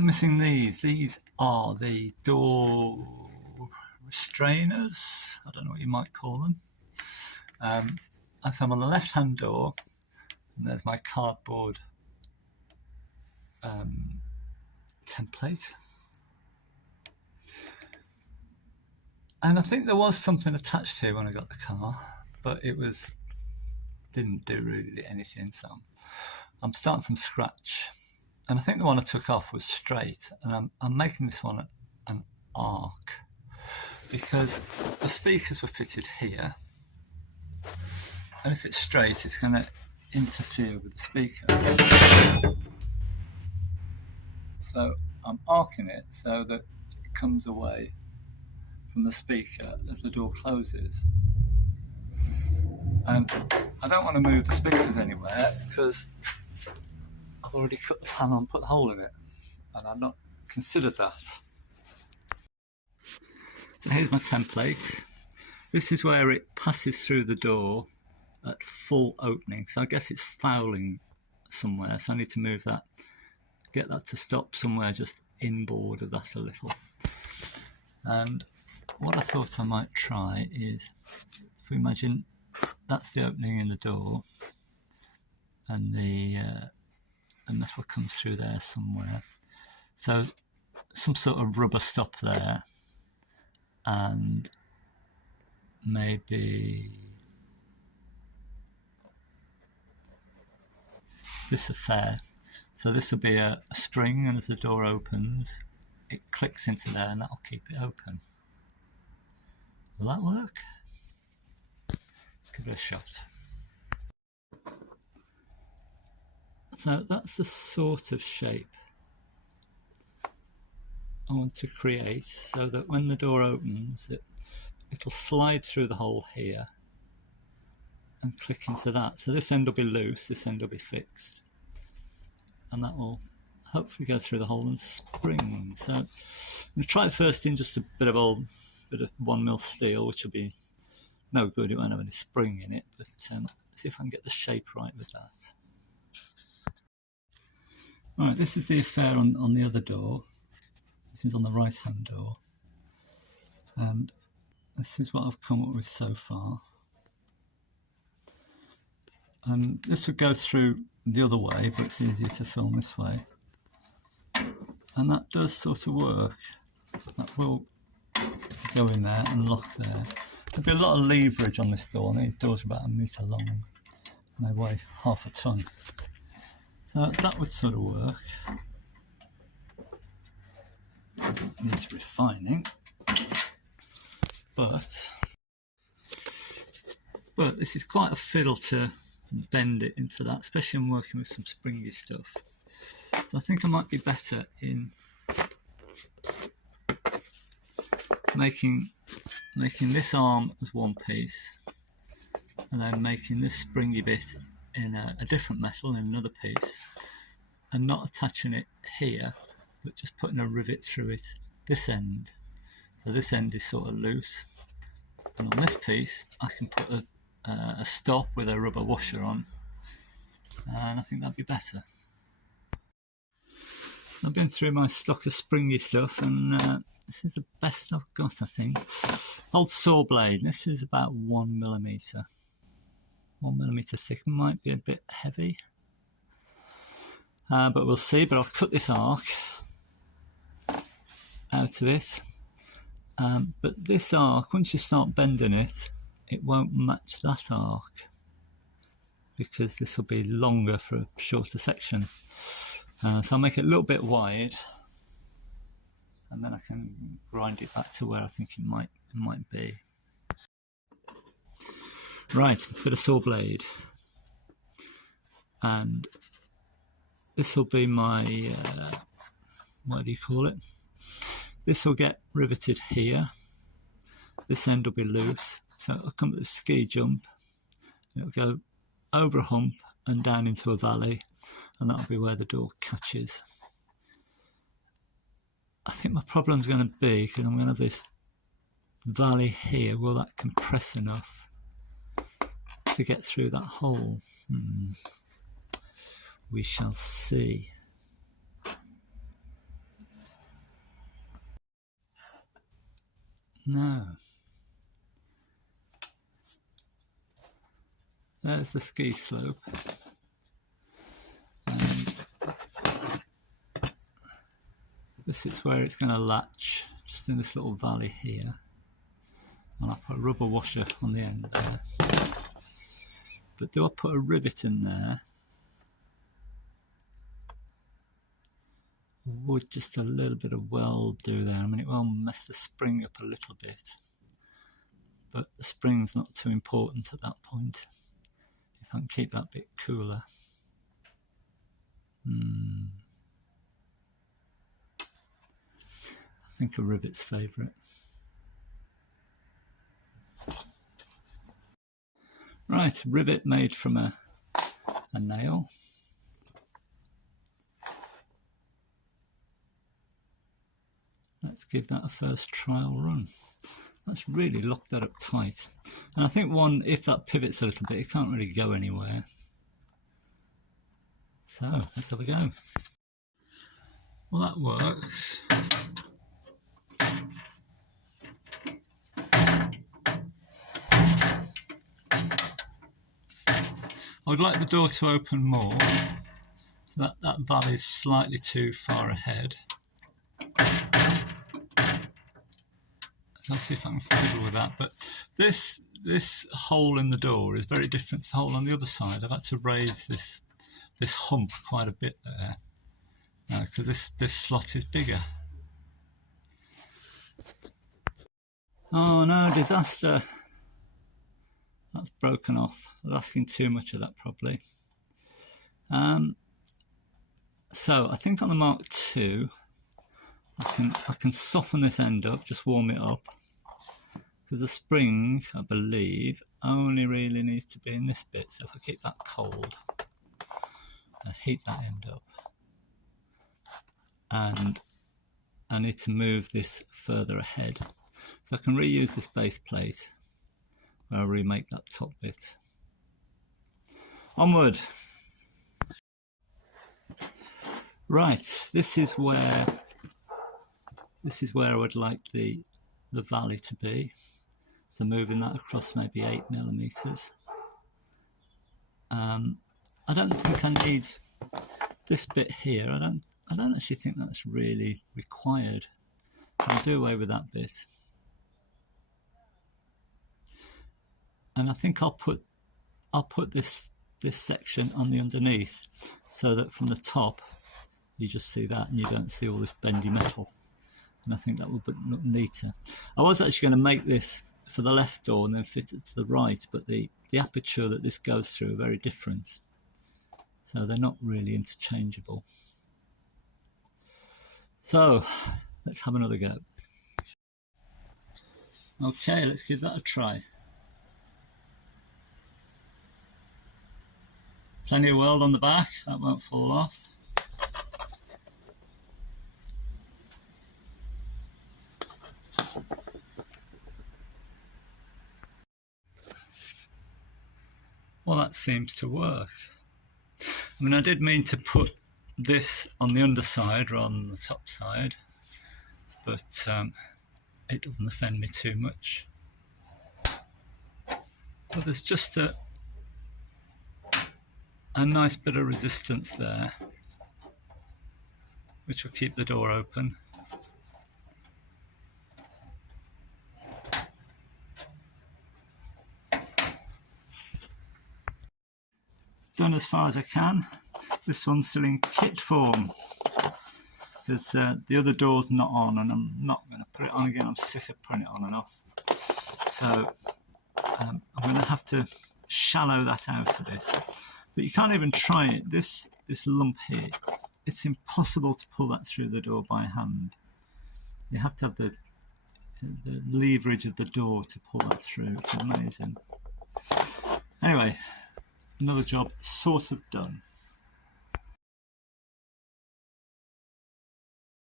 I'm missing these. These are the door restrainers. I don't know what you might call them. So I'm on the left-hand door, and there's my cardboard template. And I think there was something attached here when I got the car, but it didn't do really anything. So I'm starting from scratch. And I think the one I took off was straight, and I'm making this one an arc because the speakers were fitted here, and if it's straight it's going to interfere with the speaker. So I'm arcing it so that it comes away from the speaker as the door closes. And I don't want to move the speakers anywhere because I've already cut the panel and put the hole in it, and I've not considered that. So here's my template. This is where it passes through the door at full opening. So I guess it's fouling somewhere, so I need to move that, get that to stop somewhere just inboard of that a little. And what I thought I might try is, if we imagine that's the opening in the door, and the metal comes through there somewhere. So some sort of rubber stop there, and maybe this affair. So this will be a spring, and as the door opens, it clicks into there, and that'll keep it open. Will that work? Let's give it a shot. So that's the sort of shape I want to create, so that when the door opens, it'll slide through the hole here and click into that. So this end will be loose, this end will be fixed, and that will hopefully go through the hole and spring. So I'm going to try it first in just a bit of 1mm steel, which will be no good, it won't have any spring in it, but see if I can get the shape right with that. Right, this is the affair on the other door. This is on the right hand door, and this is what I've come up with so far. And this would go through the other way, but it's easier to film this way, and that does sort of work. That will go in there and lock there. There'll be a lot of leverage on this door, and these doors are about 1 metre long and they weigh half a tonne. So that would sort of work. Needs refining, but this is quite a fiddle to bend it into that, especially I'm working with some springy stuff. So I think I might be better in making this arm as one piece, and then making this springy bit in a different metal in another piece, and not attaching it here, but just putting a rivet through it this end. So this end is sort of loose, and on this piece I can put a stop with a rubber washer on, and I think that'd be better. I've been through my stock of springy stuff, and this is the best I've got, I think. Old saw blade, this is about 1mm. 1mm thick, might be a bit heavy, but we'll see. But I'll cut this arc out of it, but this arc, once you start bending it, it won't match that arc because this will be longer for a shorter section. So I'll make it a little bit wide, and then I can grind it back to where I think it might be. Right, put a saw blade, and this will be my what do you call it? This will get riveted here. This end will be loose, so it'll come with a ski jump. It'll go over a hump and down into a valley, and that'll be where the door catches. I think my problem's going to be, because I'm going to have this valley here, will that compress enough to get through that hole? We shall see. No. There's the ski slope. And this is where it's going to latch, just in this little valley here. And I'll put a rubber washer on the end there. But do I put a rivet in there? Would just a little bit of weld do there. I mean, it will mess the spring up a little bit. But the spring's not too important at that point. If I can keep that bit cooler. I think a rivet's favourite. Right, rivet made from a nail. Let's give that a first trial run. That's really locked that up tight. And I think if that pivots a little bit, it can't really go anywhere. So, let's have a go. Well, that works. I would like the door to open more, so that valley is slightly too far ahead. Let's see if I can fiddle with that. But this hole in the door is very different to the hole on the other side. I've had to raise this hump quite a bit there because this slot is bigger. Oh no, disaster! That's broken off. I was asking too much of that probably. So I think on the Mark II, I can soften this end up, just warm it up. Because the spring, I believe, only really needs to be in this bit. So if I keep that cold and heat that end up, and I need to move this further ahead. So I can reuse this base plate where I remake that top bit. Onward! Right, this is where I would like the valley to be. So moving that across maybe 8mm. I don't think I need this bit here. I don't actually think that's really required. I'll do away with that bit. And I think I'll put this section on the underneath, so that from the top you just see that and you don't see all this bendy metal. And I think that will look neater. I was actually going to make this for the left door and then fit it to the right, but the aperture that this goes through are very different, so they're not really interchangeable. So let's have another go. Okay, let's give that a try. Plenty of weld on the back, that won't fall off. Well, that seems to work. I mean, I did mean to put this on the underside rather than the top side, but it doesn't offend me too much. But there's just a nice bit of resistance there, which will keep the door open. Done as far as I can. This one's still in kit form because the other door's not on, and I'm not going to put it on again. I'm sick of putting it on and off. So I'm going to have to shallow that out a bit. But you can't even try it. This lump here, it's impossible to pull that through the door by hand. You have to have the leverage of the door to pull that through. It's amazing. Anyway, another job sort of done.